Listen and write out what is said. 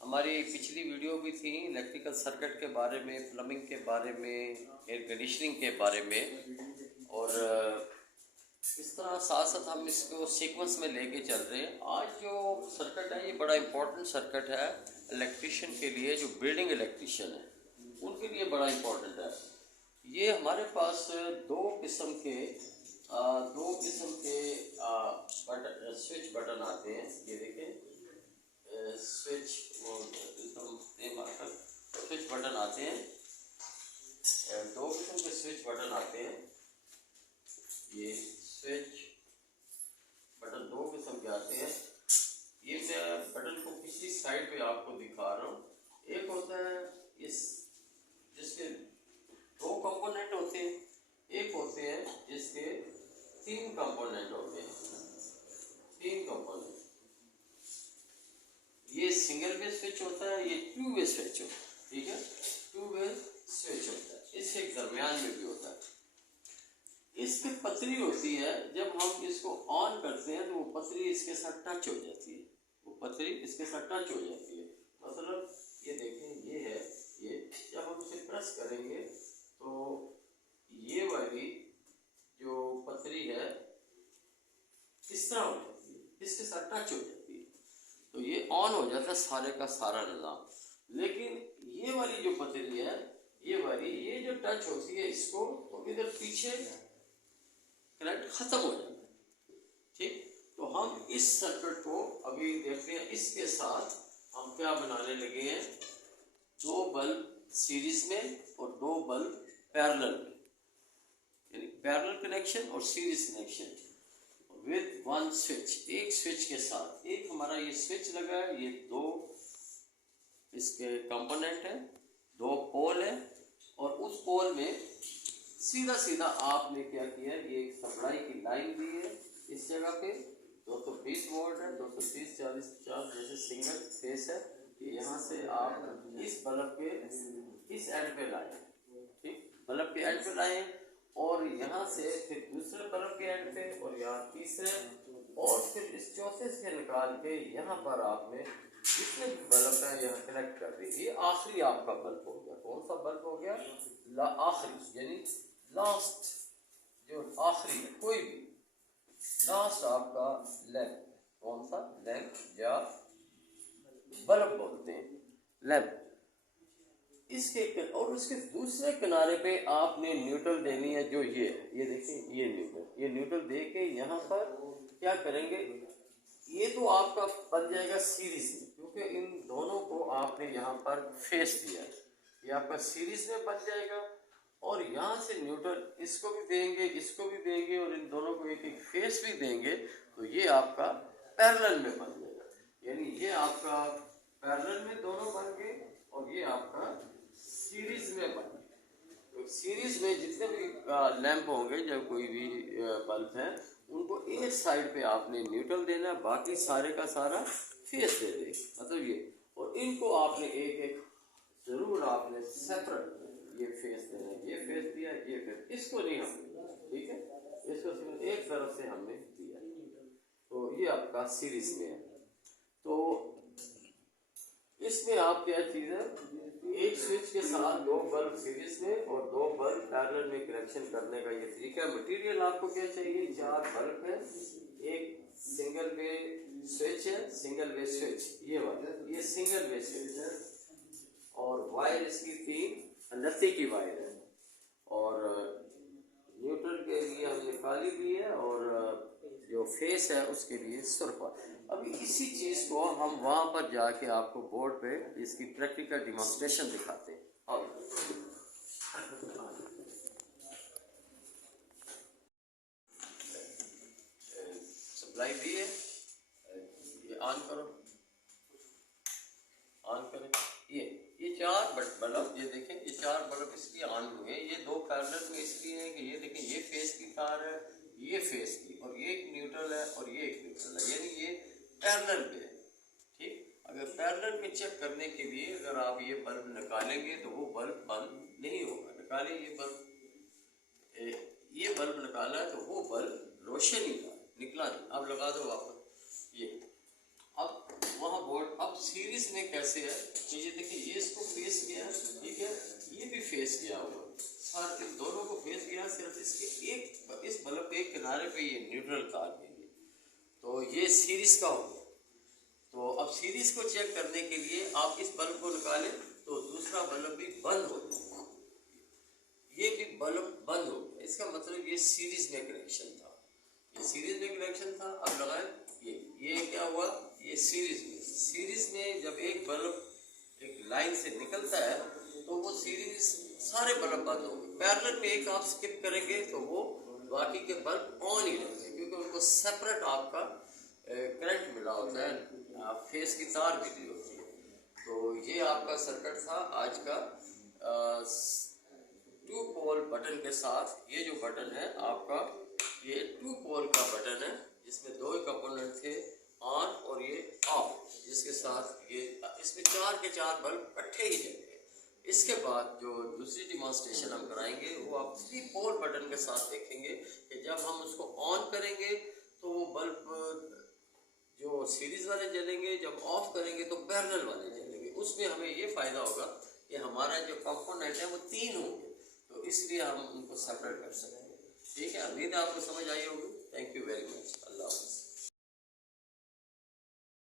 हमारी पिछली वीडियो भी थी इलेक्ट्रिकल सर्किट के बारे में, प्लम्बिंग के बारे में, एयर कंडीशनिंग के बारे में, और इस तरह साथ साथ हम इसको सीक्वेंस में लेके चल रहे हैं। आज जो सर्किट है ये बड़ा इम्पोर्टेंट सर्किट है इलेक्ट्रिशियन के लिए, जो बिल्डिंग इलेक्ट्रिशियन है उनके लिए बड़ा इम्पोर्टेंट है। ये हमारे पास दो किस्म के बटन, स्विच बटन आते हैं। ये देखें, स्विच स्विच बटन आते हैं, दो किस्म के स्विच बटन आते हैं। ये स्विच बटन दो किस्म के आते हैं। ये मैं बटन को पिछली साइड पे आपको दिखा रहा हूँ। एक होता है इस जिसके दो कंपोनेंट होते हैं, एक होते हैं जिसके तीन कंपोनेंट होते हैं। तीन कंपोनेंट, ये सिंगल वे स्विच होता है, ये टू वे स्विच होता है। ठीक है, टू वे स्विच होता है। इसके दरमियान में भी होता है। इसकी पतरी होती है, जब हम इसको ऑन करते हैं तो वो पतरी इसके साथ टच हो जाती है। वो पतरी इसके साथ टच हो जाती है। मतलब ये देखें, ये है, ये जब हम इसे प्रेस करेंगे तो ये वाली जो पतरी है इस तरह हो जाती है, इसके साथ टच हो जाती है, तो ये ऑन हो जाता है सारे का सारा निज़ाम। लेकिन ये वाली जो पतरी है, ये वाली, ये जो टच होती है इसको, तो इधर पीछे करंट खत्म हो जाता है। ठीक, तो हम इस सर्किट को अभी देखते हैं। इसके साथ हम क्या बनाने लगे हैं, दो बल्ब सीरीज में और दो बल्ब पैरेलल में, यानी पैरेलल कनेक्शन और series connection with one switch. एक स्विच के साथ, एक हमारा ये स्विच लगा है, ये दो इसके कंपोनेंट है, दो पोल है, और उस पोल में सीधा सीधा आपने क्या किया, ये एक सप्लाई की लाइन दी है। इस जगह पे 220 वोल्ट है, 230 40 50 जैसे सिंगल फेस है। यहाँ से आप इस बल्ब के इस एंड पे लाए, ठीक, बल्ब के एंड पे लाए, और यहाँ से फिर दूसरे बल्ब के एंड पे, और यहाँ तीसरे, और फिर इस चौथे से निकाल के यहाँ पर आपने जितने भी बल्ब है यहाँ कनेक्ट कर दी। ये आखिरी आपका बल्ब हो गया। कौन सा बल्ब हो गया, आखिरी, यानी लास्ट, जो आखिरी है, कोई भी लास्ट आपका लैंप, कौन सा लैंप या बल्ब बोलते हैं, लैंप। इसके और उसके दूसरे किनारे पे आपने न्यूट्रल देनी है, जो ये देखिए, ये न्यूट्रल दे के यहाँ पर क्या करेंगे, ये तो आपका बन जाएगा सीरीज में, क्योंकि इन दोनों को आपने यहाँ पर फेस दिया है, ये आपका सीरीज में बन जाएगा। और यहाँ से न्यूट्रल इसको भी देंगे, इसको भी देंगे, और इन दोनों को एक एक फेस भी देंगे, तो ये आपका पैरेलल में बन जाएगा। यानी ये आपका पैरेलल में दोनों बन गए, और ये आपका सीरीज में बन गए। तो सीरीज में जितने भी लैंप होंगे, जब कोई भी बल्ब है, उनको एक साइड पे आपने न्यूट्रल देना, बाकी सारे का सारा फेस दे दे, मतलब ये। और इनको आपने एक एक जरूर आपने सेपरेट, ये फेस देना, ये फेस दिया, ये फेस, इसको नहीं हमने, ठीक है, इसको सिर्फ एक तरफ से हमने दिया। तो ये आपका सीरीज में है। तो इसमें आप क्या चीज़ है, एक स्विच के साथ दो बल्ब सीरीज में और दो बल्ब पैरेलल में कनेक्शन करने का ये तरीका। मटेरियल आपको क्या चाहिए, 4 बल्ब है, एक सिंगल वे स्विच है, सिंगल वे स्विच ये वाला, ये सिंगल वे स्विच है, और वायर इसकी 3 लत्ती की वायर है, और न्यूट्रल के लिए हमने काली दी है, और जो फेस है उसके लिए सुरखा। अभी इसी चीज़ को हम वहाँ पर जाके आपको बोर्ड पे इसकी प्रैक्टिकल डिमॉन्स्ट्रेशन दिखाते हैं। और सप्लाई दी है, ये ऑन करो, ऑन करें। ये 4 बल्ब, ये देखें, ये 4 बल्ब इसलिए ऑन हुए हैं। ये 2 पैरेलल में इसलिए हैं कि ये देखें, ये फेस की तार है, ये फेस की, और ये एक न्यूट्रल है, और ये एक न्यूट्रल है, यानी ये पैरेलल पे है। ठीक, अगर पैरेलल में चेक करने के लिए अगर आप ये बल्ब निकालेंगे तो वो बल्ब बंद नहीं होगा। निकालें ये बल्ब, ये बल्ब निकाला है तो वो बल्ब रोशनी का निकला नहीं। अब लगा दो वापस, ये अब वहाँ बोर्ड, अब सीरीज में कैसे है, तो ये देखिए ये इसको फेस गया, ठीक है, ये भी फेस गया हुआ, सर इन दोनों को फेस गया, सिर्फ इसके एक इस बल्ब के एक किनारे पे ये न्यूट्रल तार देंगे, तो ये सीरीज का हो गया। तो अब सीरीज को चेक करने के लिए आप इस बल्ब को निकालें तो दूसरा बल्ब भी बंद हो जाए, ये भी बल्ब बंद हो गया, इसका मतलब ये सीरीज में कनेक्शन था, ये सीरीज में कनेक्शन था। अब लगाएं, ये क्या हुआ, ये सीरीज में जब एक बल्ब एक लाइन से निकलता है तो वो सीरीज सारे बल्ब बंद होंगे, पैरेलल में एक आप स्किप करेंगे तो वो बाकी के बल्ब ऑन ही रहेंगे, क्योंकि उनको सेपरेट आपका करंट मिला होता है, फेस की तार मिली होती है। तो ये आपका सर्किट था आज का 2 पोल बटन के साथ। ये जो बटन है आपका, ये 2 पोल का बटन है जिसमें 2 ही कंपोनेंट थे, ऑन और ये ऑफ, जिसके साथ ये इसमें 4 के 4 बल्ब इकट्ठे ही जलेंगे। इसके बाद जो दूसरी डिमॉन्स्ट्रेशन हम कराएंगे वो आप 3 पोल बटन के साथ देखेंगे कि जब हम उसको ऑन करेंगे तो वो बल्ब जो सीरीज वाले जलेंगे, जब ऑफ करेंगे तो पैरेलल वाले जलेंगे। उसमें हमें ये फायदा होगा कि हमारा जो कंपोनेंट है वो 3 होंगे, तो इसलिए हम उनको सेपरेट कर सकेंगे। ठीक है, उम्मीद है आपको समझ आई होगी। Thank you very much. अल्लाह हाफ़िज़।